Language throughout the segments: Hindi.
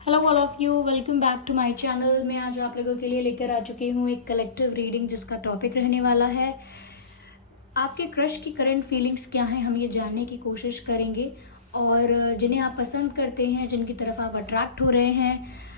Hello all of you, welcome back to my channel. मैं आज आप लोगों के लिए लेकर आ चुकी हूँ एक कलेक्टिव रीडिंग जिसका टॉपिक रहने वाला है आपके क्रश की करंट फीलिंग्स क्या हैं। हम ये जानने की कोशिश करेंगे और जिन्हें आप पसंद करते हैं, जिनकी तरफ आप अट्रैक्ट हो रहे हैं,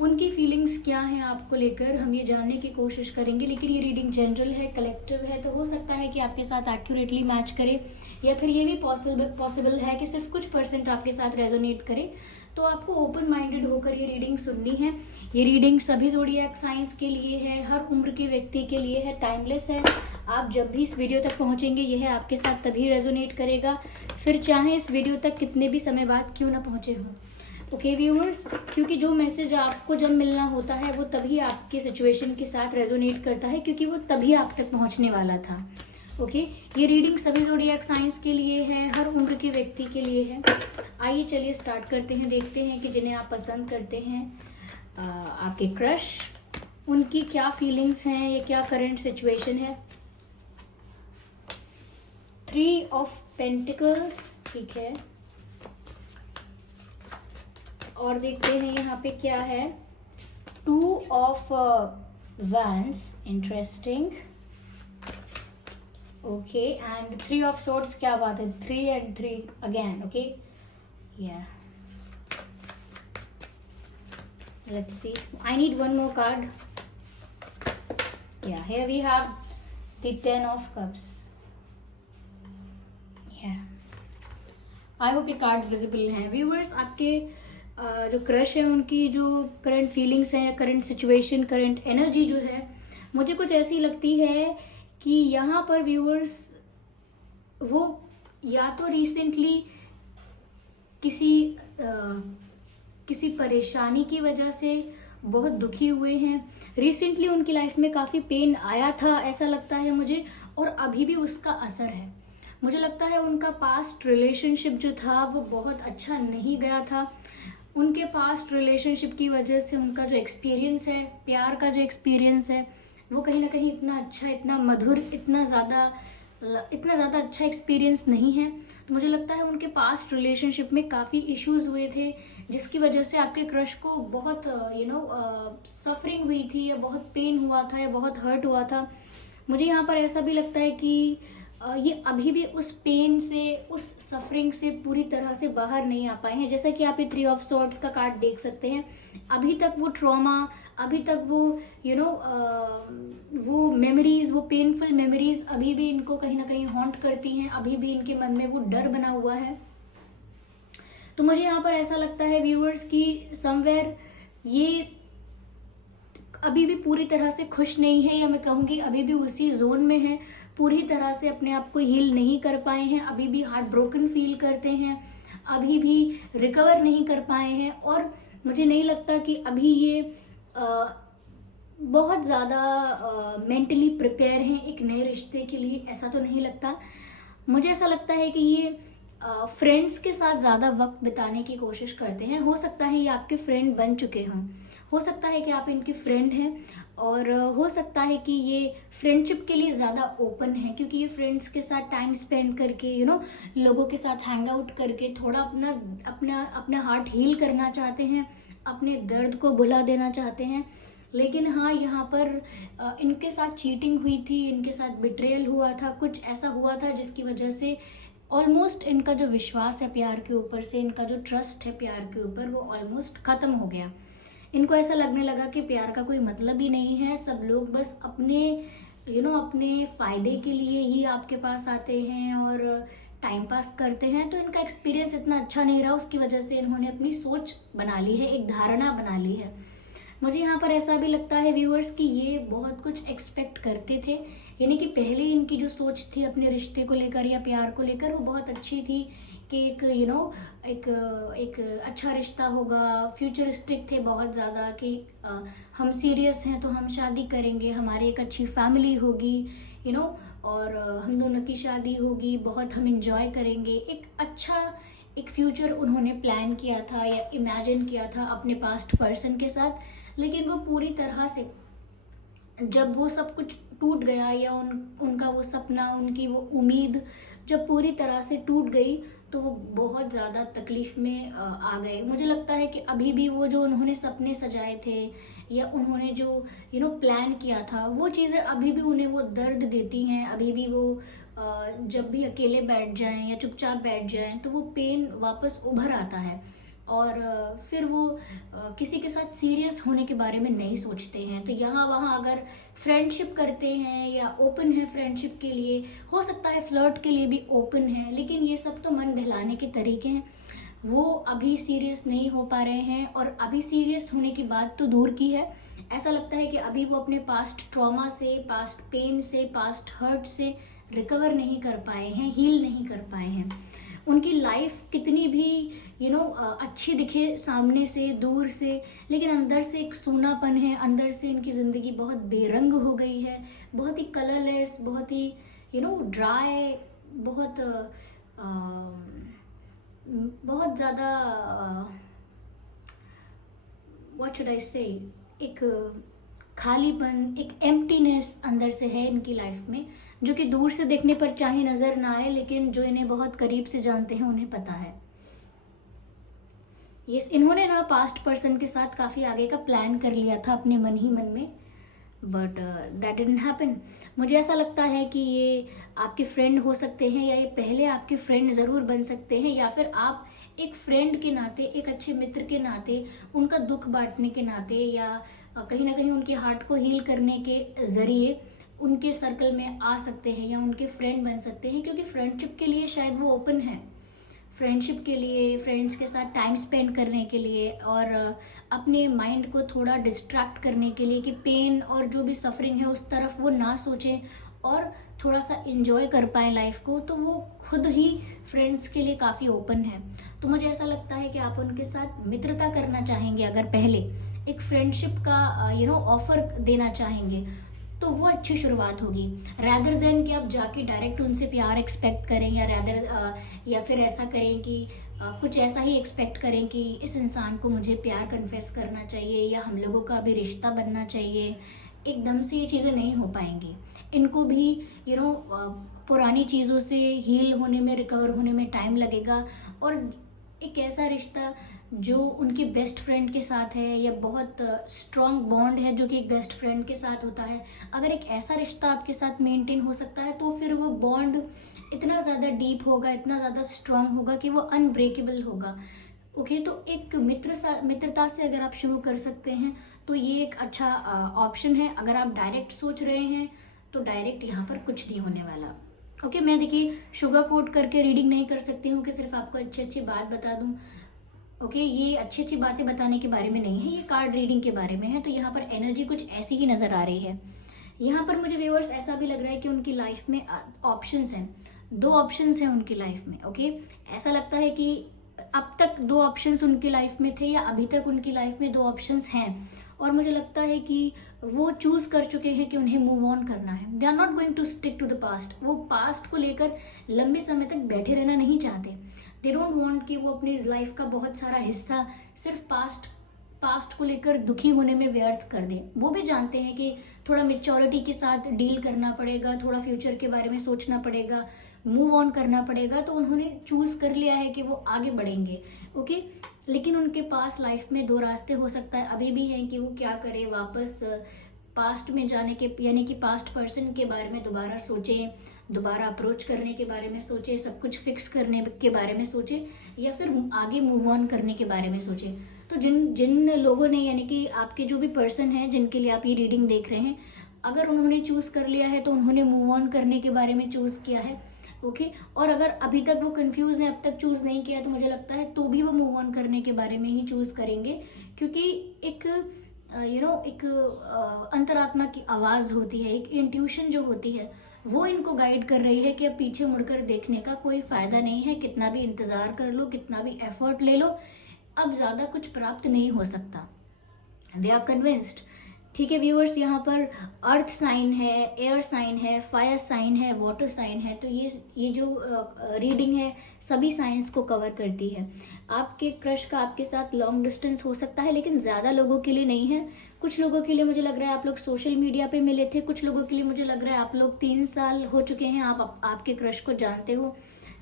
उनकी फीलिंग्स क्या हैं आपको लेकर, हम ये जानने की कोशिश करेंगे। लेकिन ये रीडिंग जनरल है, कलेक्टिव है, तो हो सकता है कि आपके साथ एक्यूरेटली मैच करे या फिर ये भी पॉसिबल है कि सिर्फ कुछ परसेंट आपके साथ रेजोनेट करे। तो आपको ओपन माइंडेड होकर ये रीडिंग सुननी है। ये रीडिंग सभी ज़ोडिएक साइंस के लिए है, हर उम्र के व्यक्ति के लिए है, टाइमलेस है। आप जब भी इस वीडियो तक पहुंचेंगे यह आपके साथ तभी रेजोनेट करेगा, फिर चाहे इस वीडियो तक कितने भी समय बाद क्यों ना पहुंचे हों। ओके व्यूअर्स, क्योंकि जो मैसेज आपको जब मिलना होता है वो तभी आपके सिचुएशन के साथ रेजोनेट करता है, क्योंकि वो तभी आप तक पहुंचने वाला था। ओके, ये रीडिंग सभी ज़ोडिएक साइंस के लिए है, हर उम्र के व्यक्ति के लिए है। आइए चलिए स्टार्ट करते हैं। देखते हैं कि जिन्हें आप पसंद करते हैं, आपके क्रश, उनकी क्या फीलिंग्स हैं, ये क्या करंट सिचुएशन है। 3 ऑफ पेंटिकल्स, ठीक है। और देखते हैं यहाँ पे क्या है। 2 of wands, interesting. Okay, and 3 of swords, क्या बात है, 3 and 3 again. Okay, yeah, let's see, I need one more card. Yeah, here we have the 10 of cups. Yeah, I hope ये कार्ड्स विजिबल हैं व्यूअर्स। आपके जो क्रश है उनकी जो करंट फीलिंग्स हैं, करंट सिचुएशन, करंट एनर्जी जो है, मुझे कुछ ऐसी लगती है कि यहाँ पर व्यूअर्स वो या तो रिसेंटली किसी परेशानी की वजह से बहुत दुखी हुए हैं। रिसेंटली उनकी लाइफ में काफ़ी पेन आया था, ऐसा लगता है मुझे, और अभी भी उसका असर है। मुझे लगता है उनका पास्ट रिलेशनशिप जो था वो बहुत अच्छा नहीं गया था। उनके पास्ट रिलेशनशिप की वजह से उनका जो एक्सपीरियंस है, प्यार का जो एक्सपीरियंस है, वो कहीं ना कहीं इतना अच्छा, इतना मधुर, इतना ज़्यादा अच्छा एक्सपीरियंस नहीं है। तो मुझे लगता है उनके पास्ट रिलेशनशिप में काफ़ी इश्यूज हुए थे, जिसकी वजह से आपके क्रश को बहुत सफरिंग हुई थी, या बहुत पेन हुआ था, या बहुत हर्ट हुआ था। मुझे यहाँ पर ऐसा भी लगता है कि ये अभी भी उस पेन से, उस सफरिंग से पूरी तरह से बाहर नहीं आ पाए हैं। जैसा कि आप ये 3 ऑफ सॉर्ड्स का कार्ड देख सकते हैं, अभी तक वो ट्रॉमा, अभी तक वो वो मेमोरीज, वो पेनफुल मेमोरीज अभी भी इनको कहीं ना कहीं हॉन्ट करती हैं, अभी भी इनके मन में वो डर बना हुआ है। तो मुझे यहाँ पर ऐसा लगता है व्यूअर्स कि समवेयर ये अभी भी पूरी तरह से खुश नहीं है, या मैं कहूँगी अभी भी उसी जोन में है, पूरी तरह से अपने आप को हील नहीं कर पाए हैं, अभी भी हार्ट ब्रोकन फील करते हैं, अभी भी रिकवर नहीं कर पाए हैं। और मुझे नहीं लगता कि अभी ये बहुत ज़्यादा मेंटली प्रिपेयर हैं एक नए रिश्ते के लिए, ऐसा तो नहीं लगता। मुझे ऐसा लगता है कि ये फ्रेंड्स के साथ ज़्यादा वक्त बिताने की कोशिश करते हैं। हो सकता है ये आपके फ्रेंड बन चुके हों, हो सकता है कि आप इनके फ्रेंड हैं, और हो सकता है कि ये फ्रेंडशिप के लिए ज़्यादा ओपन है, क्योंकि ये फ्रेंड्स के साथ टाइम स्पेंड करके, लोगों के साथ हैंग आउट करके थोड़ा अपना हार्ट हील करना चाहते हैं, अपने दर्द को भुला देना चाहते हैं। लेकिन हाँ, यहाँ पर इनके साथ चीटिंग हुई थी, इनके साथ बिट्रेयल हुआ था, कुछ ऐसा हुआ था जिसकी वजह से ऑलमोस्ट इनका जो विश्वास है प्यार के ऊपर से, इनका जो ट्रस्ट है प्यार के ऊपर, वो ऑलमोस्ट ख़त्म हो गया। इनको ऐसा लगने लगा कि प्यार का कोई मतलब ही नहीं है, सब लोग बस अपने फ़ायदे के लिए ही आपके पास आते हैं और टाइम पास करते हैं। तो इनका एक्सपीरियंस इतना अच्छा नहीं रहा, उसकी वजह से इन्होंने अपनी सोच बना ली है, एक धारणा बना ली है। मुझे यहाँ पर ऐसा भी लगता है व्यूअर्स कि ये बहुत कुछ एक्सपेक्ट करते थे, यानी कि पहले इनकी जो सोच थी अपने रिश्ते को लेकर या प्यार को लेकर, वो बहुत अच्छी थी कि एक अच्छा रिश्ता होगा, फ्यूचरिस्टिक थे बहुत ज़्यादा कि हम सीरियस हैं तो हम शादी करेंगे, हमारी एक अच्छी फैमिली होगी, और हम दोनों की शादी होगी, बहुत हम इंजॉय करेंगे। एक फ्यूचर उन्होंने प्लान किया था या इमेजिन किया था अपने पास्ट पर्सन के साथ। लेकिन वो पूरी तरह से, जब वो सब कुछ टूट गया, या उनका वो सपना, उनकी वो उम्मीद जब पूरी तरह से टूट गई, तो वो बहुत ज़्यादा तकलीफ़ में आ गए। मुझे लगता है कि अभी भी वो जो उन्होंने सपने सजाए थे या उन्होंने जो प्लान किया था, वो चीज़ें अभी भी उन्हें वो दर्द देती हैं। अभी भी वो जब भी अकेले बैठ जाएं या चुपचाप बैठ जाएं तो वो पेन वापस उभर आता है, और फिर वो किसी के साथ सीरियस होने के बारे में नहीं सोचते हैं। तो यहाँ वहाँ अगर फ्रेंडशिप करते हैं या ओपन है फ्रेंडशिप के लिए, हो सकता है फ्लर्ट के लिए भी ओपन है, लेकिन ये सब तो मन बहलाने के तरीके हैं। वो अभी सीरियस नहीं हो पा रहे हैं, और अभी सीरियस होने की बात तो दूर की है। ऐसा लगता है कि अभी वो अपने पास्ट ट्रॉमा से, पास्ट पेन से, पास्ट हर्ट से रिकवर नहीं कर पाए हैं, हील नहीं कर पाए हैं। उनकी लाइफ कितनी भी अच्छी दिखे सामने से, दूर से, लेकिन अंदर से एक सूनापन है। अंदर से इनकी ज़िंदगी बहुत बेरंग हो गई है, बहुत ही कलरलेस, बहुत ही ड्राई, बहुत ज़्यादा व्हाट शुड आई से, एक खालीपन, एक एम्प्टीनेस अंदर से है इनकी लाइफ में, जो कि दूर से देखने पर चाहे नज़र ना आए, लेकिन जो इन्हें बहुत करीब से जानते हैं उन्हें पता है। इन्होंने ना पास्ट पर्सन के साथ काफ़ी आगे का प्लान कर लिया था अपने मन ही मन में, बट दैट डिडंट हैपन। मुझे ऐसा लगता है कि ये आपके फ्रेंड हो सकते हैं, या ये पहले आपके फ्रेंड ज़रूर बन सकते हैं, या फिर आप एक फ्रेंड के नाते, एक अच्छे मित्र के नाते, उनका दुख बांटने के नाते, या कहीं ना कहीं उनके हार्ट को हील करने के ज़रिए उनके सर्कल में आ सकते हैं, या उनके फ्रेंड बन सकते हैं, क्योंकि फ्रेंडशिप के लिए शायद वो ओपन है। फ्रेंडशिप के लिए, फ्रेंड्स के साथ टाइम स्पेंड करने के लिए, और अपने माइंड को थोड़ा डिस्ट्रैक्ट करने के लिए, कि पेन और जो भी सफरिंग है उस तरफ वो ना सोचें और थोड़ा सा एंजॉय कर पाए लाइफ को, तो वो खुद ही फ्रेंड्स के लिए काफ़ी ओपन है। तो मुझे ऐसा लगता है कि आप उनके साथ मित्रता करना चाहेंगे, अगर पहले एक फ्रेंडशिप का ऑफर देना चाहेंगे, तो वो अच्छी शुरुआत होगी, रैदर देन कि आप जाके डायरेक्ट उनसे प्यार एक्सपेक्ट करें, या फिर ऐसा करें कि कुछ ऐसा ही एक्सपेक्ट करें कि इस इंसान को मुझे प्यार कन्फेस करना चाहिए, या हम लोगों का अभी रिश्ता बनना चाहिए। एकदम से ये चीज़ें नहीं हो पाएंगी। इनको भी पुरानी चीज़ों से हील होने में, रिकवर होने में टाइम लगेगा, और एक ऐसा रिश्ता जो उनके बेस्ट फ्रेंड के साथ है, या बहुत स्ट्रॉन्ग बॉन्ड है जो कि एक बेस्ट फ्रेंड के साथ होता है, अगर एक ऐसा रिश्ता आपके साथ मेंटेन हो सकता है, तो फिर वो बॉन्ड इतना ज़्यादा डीप होगा, इतना ज़्यादा स्ट्रॉन्ग होगा कि वो अनब्रेकेबल होगा। ओके, तो एक मित्रता से अगर आप शुरू कर सकते हैं तो ये एक अच्छा ऑप्शन है। अगर आप डायरेक्ट सोच रहे हैं तो डायरेक्ट यहाँ पर कुछ नहीं होने वाला। ओके, मैं देखिए शुगर कोट करके रीडिंग नहीं कर सकती हूँ कि सिर्फ आपको अच्छी अच्छी बात बता दूँ। ओके, ये अच्छी अच्छी बातें बताने के बारे में नहीं है, ये कार्ड रीडिंग के बारे में है। तो यहाँ पर एनर्जी कुछ ऐसी ही नज़र आ रही है। यहाँ पर मुझे व्यूअर्स ऐसा भी लग रहा है कि उनकी लाइफ में ऑप्शंस हैं, 2 ऑप्शंस हैं उनकी लाइफ में। ओके, ऐसा लगता है कि अब तक 2 ऑप्शंस उनकी लाइफ में थे, या अभी तक उनकी लाइफ में 2 ऑप्शंस हैं, और मुझे लगता है कि वो चूज कर चुके हैं कि उन्हें मूव ऑन करना है। They are not going to stick to the past. वो पास्ट को लेकर लंबे समय तक बैठे रहना नहीं चाहते। दे डोंट वांट कि वो अपनी लाइफ का बहुत सारा हिस्सा सिर्फ पास्ट को लेकर दुखी होने में व्यर्थ कर दें। वो भी जानते हैं कि थोड़ा मेच्योरिटी के साथ डील करना पड़ेगा, थोड़ा फ्यूचर के बारे में सोचना पड़ेगा, मूव ऑन करना पड़ेगा। तो उन्होंने चूज कर लिया है कि वो आगे बढ़ेंगे। ओके, लेकिन उनके पास लाइफ में 2 रास्ते हो सकता है अभी भी हैं कि वो क्या करें, वापस पास्ट में जाने के, यानी कि पास्ट पर्सन के बारे में दोबारा सोचें, दोबारा अप्रोच करने के बारे में सोचें, सब कुछ फिक्स करने के बारे में सोचें, या फिर आगे मूव ऑन करने के बारे में सोचें। तो जिन लोगों ने, यानी कि आपके जो भी पर्सन हैं जिनके लिए आप ये रीडिंग देख रहे हैं, अगर उन्होंने चूज कर लिया है तो उन्होंने मूव ऑन करने के बारे में चूज किया है। ओके, और अगर अभी तक वो कंफ्यूज है, अब तक चूज नहीं किया, तो मुझे लगता है तो भी वो मूव ऑन करने के बारे में ही चूज करेंगे, क्योंकि एक एक अंतरात्मा की आवाज होती है, एक इंट्यूशन जो होती है, वो इनको गाइड कर रही है कि अब पीछे मुड़कर देखने का कोई फायदा नहीं है। कितना भी इंतजार कर लो, कितना भी एफर्ट ले लो, अब ज्यादा कुछ प्राप्त नहीं हो सकता। They are convinced. ठीक है व्यूअर्स, यहाँ पर अर्थ साइन है, एयर साइन है, फायर साइन है, वाटर साइन है। तो ये जो रीडिंग है सभी साइंस को कवर करती है। आपके क्रश का आपके साथ लॉन्ग डिस्टेंस हो सकता है, लेकिन ज़्यादा लोगों के लिए नहीं है। कुछ लोगों के लिए मुझे लग रहा है आप लोग सोशल मीडिया पे मिले थे, कुछ लोगों के लिए मुझे लग रहा है आप लोग 3 साल हो चुके हैं, आप आपके क्रश को जानते हो।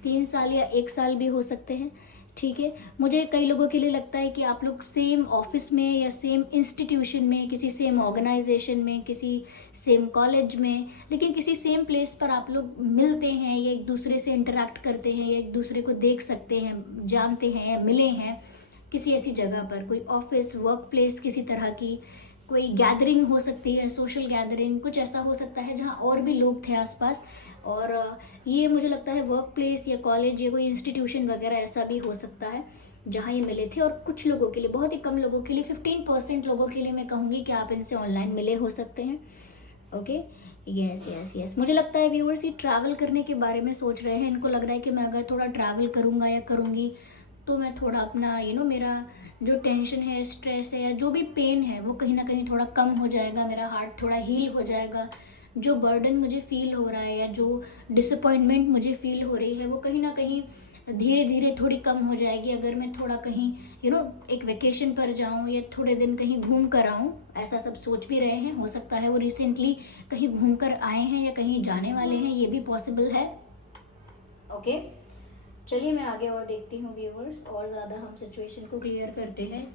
3 साल या 1 साल भी हो सकते हैं, ठीक है। मुझे कई लोगों के लिए लगता है कि आप लोग सेम ऑफिस में या सेम इंस्टीट्यूशन में, किसी सेम ऑर्गेनाइजेशन में, किसी सेम कॉलेज में, लेकिन किसी सेम प्लेस पर आप लोग मिलते हैं या एक दूसरे से इंटरेक्ट करते हैं या एक दूसरे को देख सकते हैं, जानते हैं या मिले हैं किसी ऐसी जगह पर, कोई ऑफिस, वर्क प्लेस, किसी तरह की कोई गैदरिंग हो सकती है, सोशल गैदरिंग, कुछ ऐसा हो सकता है जहाँ और भी लोग थे आसपास। और ये मुझे लगता है वर्क प्लेस या कॉलेज या कोई इंस्टीट्यूशन वगैरह ऐसा भी हो सकता है जहाँ ये मिले थे। और कुछ लोगों के लिए, बहुत ही कम लोगों के लिए, 15% लोगों के लिए मैं कहूँगी कि आप इनसे ऑनलाइन मिले हो सकते हैं। Okay, yes yes yes. मुझे लगता है व्यूअर्स ये ट्रैवल करने के बारे में सोच रहे हैं, इनको लग रहा है कि मैं अगर थोड़ा ट्रैवल करूँगा या करूँगी तो मैं थोड़ा अपना मेरा जो टेंशन है, स्ट्रेस है, या जो भी पेन है वो कहीं ना कहीं थोड़ा कम हो जाएगा, मेरा हार्ट थोड़ा हील हो जाएगा। जो बर्डन मुझे फील हो रहा है या जो डिसअपॉइंटमेंट मुझे फील हो रही है वो कहीं ना कहीं धीरे धीरे थोड़ी कम हो जाएगी अगर मैं थोड़ा कहीं एक वेकेशन पर जाऊं या थोड़े दिन कहीं घूम कर आऊं। ऐसा सब सोच भी रहे हैं, हो सकता है वो रिसेंटली कहीं घूम कर आए हैं या कहीं जाने वाले हैं, ये भी पॉसिबल है। ओके, चलिए मैं आगे और देखती हूँ व्यूअर्स, और ज़्यादा हम सिचुएशन को क्लियर करते हैं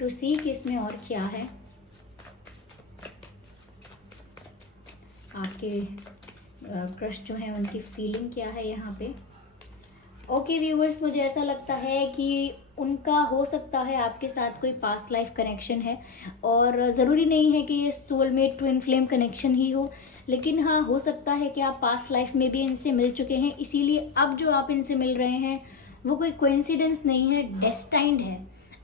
टू सी कि इसमें और क्या है। आपके क्रश जो है उनकी फीलिंग क्या है यहाँ पे। ओके व्यूअर्स, मुझे ऐसा लगता है कि उनका हो सकता है आपके साथ कोई पास्ट लाइफ कनेक्शन है, और ज़रूरी नहीं है कि ये सोलमेट ट्विन फ्लेम कनेक्शन ही हो, लेकिन हाँ हो सकता है कि आप पास्ट लाइफ में भी इनसे मिल चुके हैं, इसीलिए अब जो आप इनसे मिल रहे हैं वो कोई कोइंसिडेंस नहीं है, डेस्टाइंड है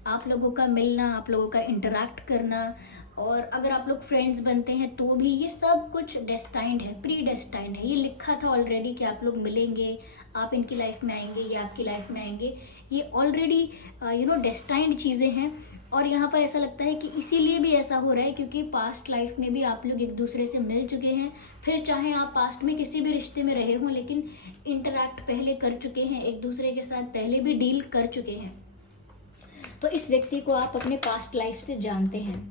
आप लोगों का मिलना, आप लोगों का इंटरैक्ट करना। और अगर आप लोग फ्रेंड्स बनते हैं तो भी ये सब कुछ डेस्टाइंड है, प्री डेस्टाइंड है, ये लिखा था ऑलरेडी कि आप लोग मिलेंगे, आप इनकी लाइफ में आएंगे, ये आपकी लाइफ में आएंगे, ये ऑलरेडी डेस्टाइंड चीज़ें हैं। और यहाँ पर ऐसा लगता है कि इसीलिए भी ऐसा हो रहा है क्योंकि पास्ट लाइफ में भी आप लोग एक दूसरे से मिल चुके हैं, फिर चाहे आप पास्ट में किसी भी रिश्ते में रहे हों लेकिन इंटरैक्ट पहले कर चुके हैं, एक दूसरे के साथ पहले भी डील कर चुके हैं, तो इस व्यक्ति को आप अपने पास्ट लाइफ से जानते हैं।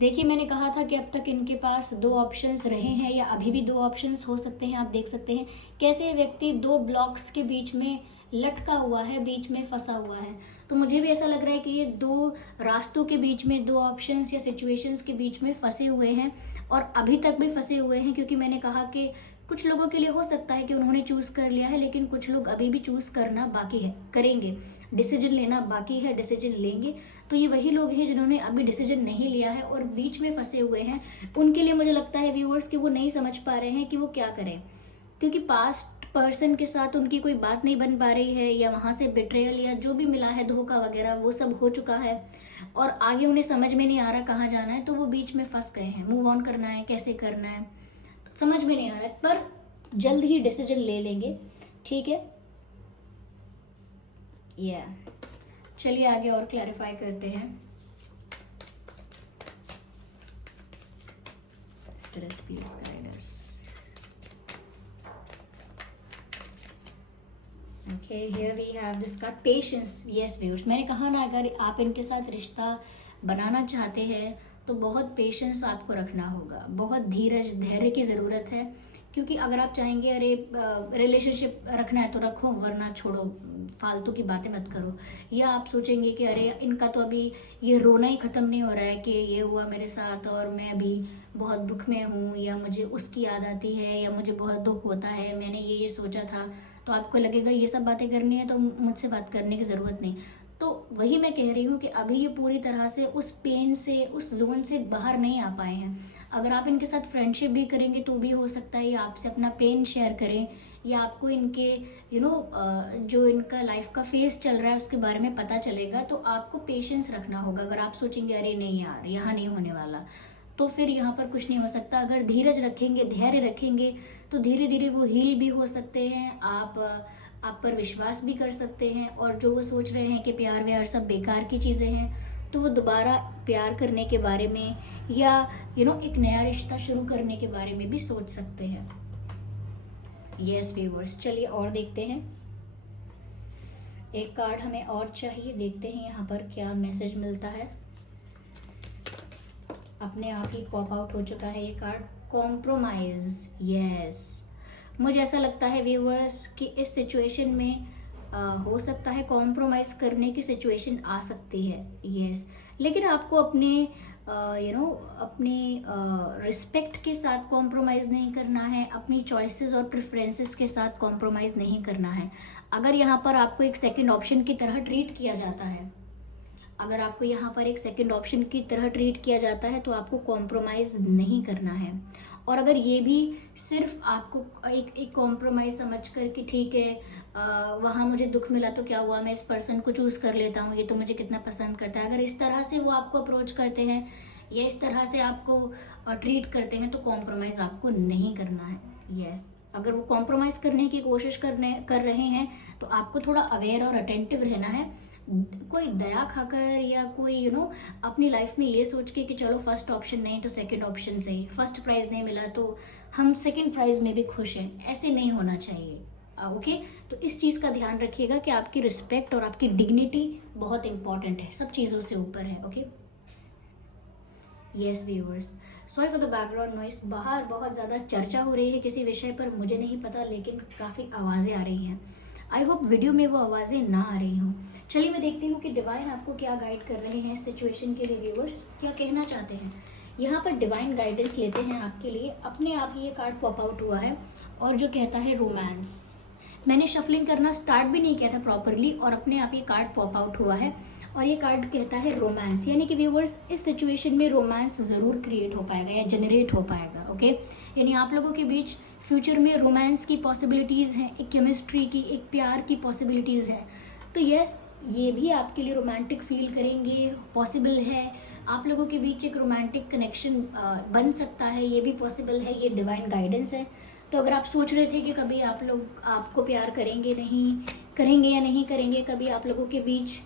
देखिए मैंने कहा था कि अब तक इनके पास 2 ऑप्शंस रहे हैं या अभी भी 2 ऑप्शंस हो सकते हैं। आप देख सकते हैं कैसे ये व्यक्ति 2 ब्लॉक्स के बीच में लटका हुआ है, बीच में फंसा हुआ है। तो मुझे भी ऐसा लग रहा है कि ये 2 रास्तों के बीच में, 2 ऑप्शंस या सिचुएशंस के बीच में फंसे हुए हैं और अभी तक भी फंसे हुए हैं, क्योंकि मैंने कहा कि कुछ लोगों के लिए हो सकता है कि उन्होंने चूज़ कर लिया है लेकिन कुछ लोग अभी भी चूज़ करना बाकी है, करेंगे, डिसीजन लेना बाकी है, डिसीजन लेंगे। तो ये वही लोग हैं जिन्होंने अभी डिसीजन नहीं लिया है और बीच में फंसे हुए हैं। उनके लिए मुझे लगता है व्यूअर्स कि वो नहीं समझ पा रहे हैं कि वो क्या करें, क्योंकि पास्ट पर्सन के साथ उनकी कोई बात नहीं बन पा रही है या वहाँ से बिट्रेयल या जो भी मिला है, धोखा वगैरह, वो सब हो चुका है और आगे उन्हें समझ में नहीं आ रहा कहाँ जाना है, तो वो बीच में फंस गए हैं। मूव ऑन करना है, कैसे करना है समझ में नहीं आ रहा है, पर जल्द ही डिसीजन ले लेंगे, ठीक है। चलिए आगे और क्लैरिफाई करते हैं। Spirits please guide us. Okay, here we have this card patience. Yes viewers, मैंने कहा ना अगर आप इनके साथ रिश्ता बनाना चाहते हैं तो बहुत पेशेंस आपको रखना होगा, बहुत धीरज, धैर्य की ज़रूरत है, क्योंकि अगर आप चाहेंगे अरे रिलेशनशिप रखना है तो रखो वरना छोड़ो, फालतू की बातें मत करो, या आप सोचेंगे कि अरे इनका तो अभी ये रोना ही ख़त्म नहीं हो रहा है कि ये हुआ मेरे साथ और मैं अभी बहुत दुख में हूँ, या मुझे उसकी याद आती है, या मुझे बहुत दुख होता है, मैंने ये सोचा था, तो आपको लगेगा ये सब बातें करनी है तो मुझसे बात करने की ज़रूरत नहीं। तो वही मैं कह रही हूँ कि अभी ये पूरी तरह से उस पेन से, उस जोन से बाहर नहीं आ पाए हैं। अगर आप इनके साथ फ्रेंडशिप भी करेंगे तो भी हो सकता है ये आपसे अपना पेन शेयर करें, या आपको इनके जो इनका लाइफ का फेस चल रहा है उसके बारे में पता चलेगा। तो आपको पेशेंस रखना होगा। अगर आप सोचेंगे अरे नहीं यार यहाँ नहीं होने वाला, तो फिर यहाँ पर कुछ नहीं हो सकता। अगर धीरज रखेंगे, धैर्य रखेंगे, तो धीरे धीरे वो हील भी हो सकते हैं, आप पर विश्वास भी कर सकते हैं, और जो वो सोच रहे हैं कि प्यार व्यार सब बेकार की चीज़ें हैं तो वो दोबारा प्यार करने के बारे में या एक नया रिश्ता शुरू करने के बारे में भी सोच सकते हैं। यस व्यूअर्स, चलिए और देखते हैं। एक कार्ड हमें और चाहिए, देखते हैं यहाँ पर क्या मैसेज मिलता है। अपने आप ही पॉप आउट हो चुका है ये कार्ड, कॉम्प्रोमाइज। यस, मुझे ऐसा लगता है व्यूअर्स कि इस सिचुएशन में हो सकता है कॉम्प्रोमाइज़ करने की सिचुएशन आ सकती है, यस। लेकिन आपको अपने अपने रिस्पेक्ट के साथ कॉम्प्रोमाइज़ नहीं करना है, अपनी चॉइसेस और प्रेफरेंसेस के साथ कॉम्प्रोमाइज़ नहीं करना है। अगर यहाँ पर आपको एक सेकंड ऑप्शन की तरह ट्रीट किया जाता है, अगर आपको यहाँ पर एक सेकंड ऑप्शन की तरह ट्रीट किया जाता है तो आपको कॉम्प्रोमाइज़ नहीं करना है। और अगर ये भी सिर्फ आपको एक कॉम्प्रोमाइज़ समझ कर कि ठीक है वहाँ मुझे दुख मिला तो क्या हुआ, मैं इस पर्सन को चूज़ कर लेता हूँ, ये तो मुझे कितना पसंद करता है, अगर इस तरह से वो आपको अप्रोच करते हैं या इस तरह से आपको ट्रीट करते हैं तो कॉम्प्रोमाइज़ आपको नहीं करना है, यस। अगर वो कॉम्प्रोमाइज़ करने की कोशिश कर रहे हैं तो आपको थोड़ा अवेयर और अटेंटिव रहना है। कोई दया खाकर या कोई अपनी लाइफ में ये सोच के कि चलो फर्स्ट ऑप्शन नहीं तो सेकंड ऑप्शन से, फर्स्ट प्राइज़ नहीं मिला तो हम सेकंड प्राइज़ में भी खुश हैं, ऐसे नहीं होना चाहिए, ओके। तो इस चीज़ का ध्यान रखिएगा कि आपकी रिस्पेक्ट और आपकी डिग्निटी बहुत इंपॉर्टेंट है, सब चीज़ों से ऊपर है, okay. Yes viewers, sorry for the background noise. बाहर बहुत ज़्यादा चर्चा हो रही है किसी विषय पर, मुझे नहीं पता, लेकिन काफ़ी आवाज़ें आ रही हैं। आई होप वीडियो में वो आवाज़ें ना आ रही हों। चलिए मैं देखती हूँ कि डिवाइन आपको क्या गाइड कर रहे हैं इस सिचुएशन के लिए, व्यूअर्स क्या कहना चाहते हैं। यहाँ पर डिवाइन गाइडेंस लेते हैं आपके लिए। अपने आप ही ये कार्ड पॉप आउट हुआ है और जो कहता है रोमांस। मैंने शफलिंग करना स्टार्ट भी नहीं किया था प्रॉपरली और अपने आप ये कार्ड पॉप आउट हुआ है और ये कार्ड कहता है रोमांस, यानी कि व्यूअर्स इस सिचुएशन में रोमांस ज़रूर क्रिएट हो पाएगा या जनरेट हो पाएगा, ओके। यानी आप लोगों के बीच फ्यूचर में रोमांस की पॉसिबिलिटीज़ हैं, एक केमिस्ट्री की, एक प्यार की पॉसिबिलिटीज़ हैं। तो यस, ये भी आपके लिए रोमांटिक फील करेंगे, पॉसिबल है। आप लोगों के बीच एक रोमांटिक कनेक्शन बन सकता है, ये भी पॉसिबल है, ये डिवाइन गाइडेंस है। तो अगर आप सोच रहे थे कि कभी आप लोग आपको प्यार करेंगे या नहीं करेंगे, कभी आप लोगों के बीच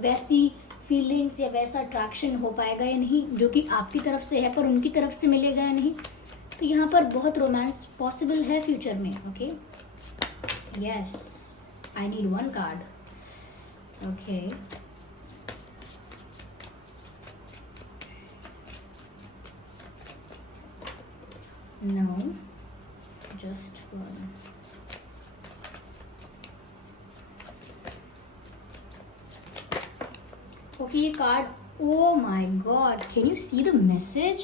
वैसी फीलिंग्स या वैसा अट्रैक्शन हो पाएगा या नहीं जो कि आपकी तरफ से है पर उनकी तरफ से मिलेगा या नहीं, तो यहाँ पर बहुत रोमांस पॉसिबल है फ्यूचर में, okay. Yes, I need one card, okay. No, just one. Okay, ये card, oh my god, can you see the message?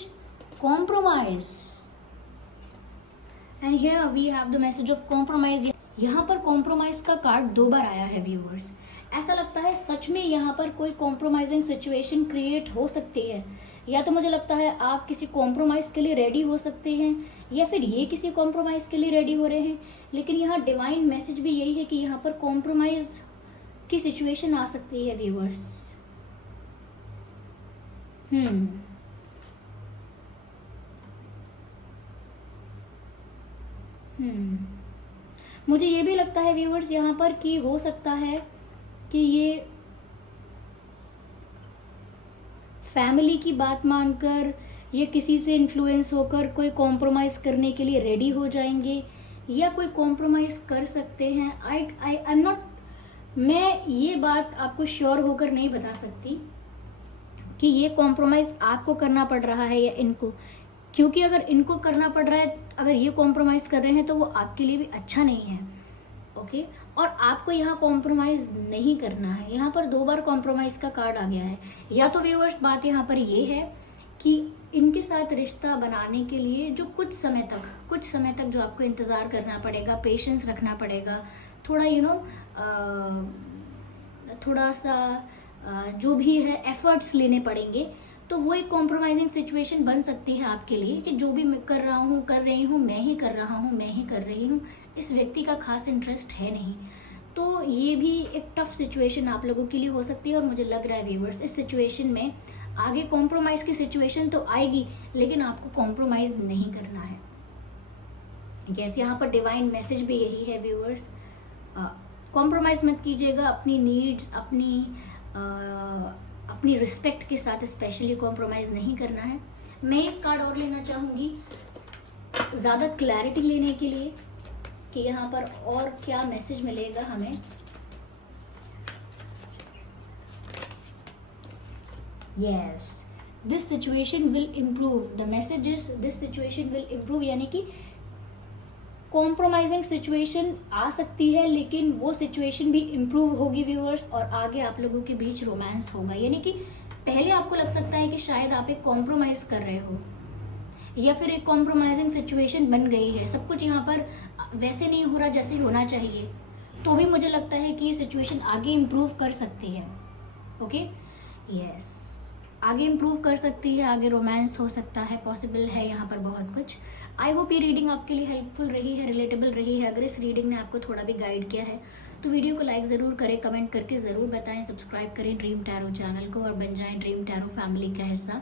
Compromise, and here we have the message of compromise. यहाँ पर कॉम्प्रोमाइज का कार्ड 2 बार आया है व्यूअर्स। ऐसा लगता है सच में यहाँ पर कोई कॉम्प्रोमाइजिंग सिचुएशन क्रिएट हो सकती है, या तो मुझे लगता है आप किसी कॉम्प्रोमाइज के लिए रेडी हो सकते हैं या फिर ये किसी कॉम्प्रोमाइज के लिए रेडी हो रहे हैं। लेकिन यहाँ डिवाइन मैसेज भी यही है कि यहाँ पर कॉम्प्रोमाइज की सिचुएशन आ सकती है व्यूअर्स। मुझे ये भी लगता है व्यूअर्स यहाँ पर कि हो सकता है कि ये फैमिली की बात मानकर या किसी से इन्फ्लुएंस होकर कोई कॉम्प्रोमाइज़ करने के लिए रेडी हो जाएंगे या कोई कॉम्प्रोमाइज़ कर सकते हैं। आई एम नॉट, मैं ये बात आपको श्योर होकर नहीं बता सकती कि ये कॉम्प्रोमाइज़ आपको करना पड़ रहा है या इनको, क्योंकि अगर इनको करना पड़ रहा है, अगर ये कॉम्प्रोमाइज़ कर रहे हैं तो वो आपके लिए भी अच्छा नहीं है, ओके। और आपको यहाँ कॉम्प्रोमाइज़ नहीं करना है। यहाँ पर 2 बार कॉम्प्रोमाइज़ का कार्ड आ गया है। या तो व्यूअर्स बात यहाँ पर ये है कि इनके साथ रिश्ता बनाने के लिए जो कुछ समय तक जो आपको इंतज़ार करना पड़ेगा, पेशेंस रखना पड़ेगा, थोड़ा थोड़ा सा जो भी है एफर्ट्स लेने पड़ेंगे, तो वो एक कॉम्प्रोमाइजिंग सिचुएशन बन सकती है आपके लिए कि जो भी मैं कर रही हूँ, मैं ही कर रही हूँ, इस व्यक्ति का खास इंटरेस्ट है नहीं। तो ये भी एक टफ सिचुएशन आप लोगों के लिए हो सकती है। और मुझे लग रहा है व्यूअर्स इस सिचुएशन में आगे कॉम्प्रोमाइज़ की सिचुएशन तो आएगी, लेकिन आपको कॉम्प्रोमाइज़ नहीं करना है। यस, यहाँ पर डिवाइन मैसेज भी यही है व्यूअर्स, कॉम्प्रोमाइज़ मत कीजिएगा अपनी नीड्स, अपनी रिस्पेक्ट के साथ स्पेशली कॉम्प्रोमाइज़ नहीं करना है। मैं एक कार्ड और लेना चाहूँगी ज़्यादा क्लैरिटी लेने के लिए कि यहाँ पर और क्या मैसेज मिलेगा हमें। Yes, this situation will improve, the message is this situation will improve, यानी कि कॉम्प्रोमाइजिंग सिचुएशन आ सकती है, लेकिन वो सिचुएशन भी इम्प्रूव होगी व्यूअर्स, और आगे आप लोगों के बीच रोमांस होगा। यानी कि पहले आपको लग सकता है कि शायद आप एक कॉम्प्रोमाइज़ कर रहे हो, या फिर एक कॉम्प्रोमाइजिंग सिचुएशन बन गई है, सब कुछ यहाँ पर वैसे नहीं हो रहा जैसे होना चाहिए, तो भी मुझे लगता है कि ये सिचुएशन आगे इम्प्रूव कर सकती है। ओके, यस, आगे इम्प्रूव कर सकती है, आगे रोमांस हो सकता है, पॉसिबल है यहाँ पर बहुत कुछ। आई होप ये रीडिंग आपके लिए हेल्पफुल रही है, रिलेटेबल रही है। अगर इस रीडिंग ने आपको थोड़ा भी गाइड किया है तो वीडियो को लाइक ज़रूर करें, कमेंट करके ज़रूर बताएं, सब्सक्राइब करें ड्रीम टैरो चैनल को और बन जाएं ड्रीम टैरो फैमिली का हिस्सा।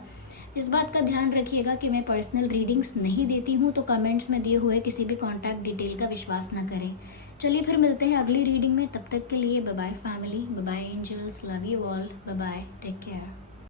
इस बात का ध्यान रखिएगा कि मैं पर्सनल रीडिंग्स नहीं देती हूँ, तो कमेंट्स में दिए हुए किसी भी कॉन्टैक्ट डिटेल का विश्वास न करें। चलिए फिर मिलते हैं अगली रीडिंग में, तब तक के लिए bye bye family, bye bye angels, love you all, bye bye, take care.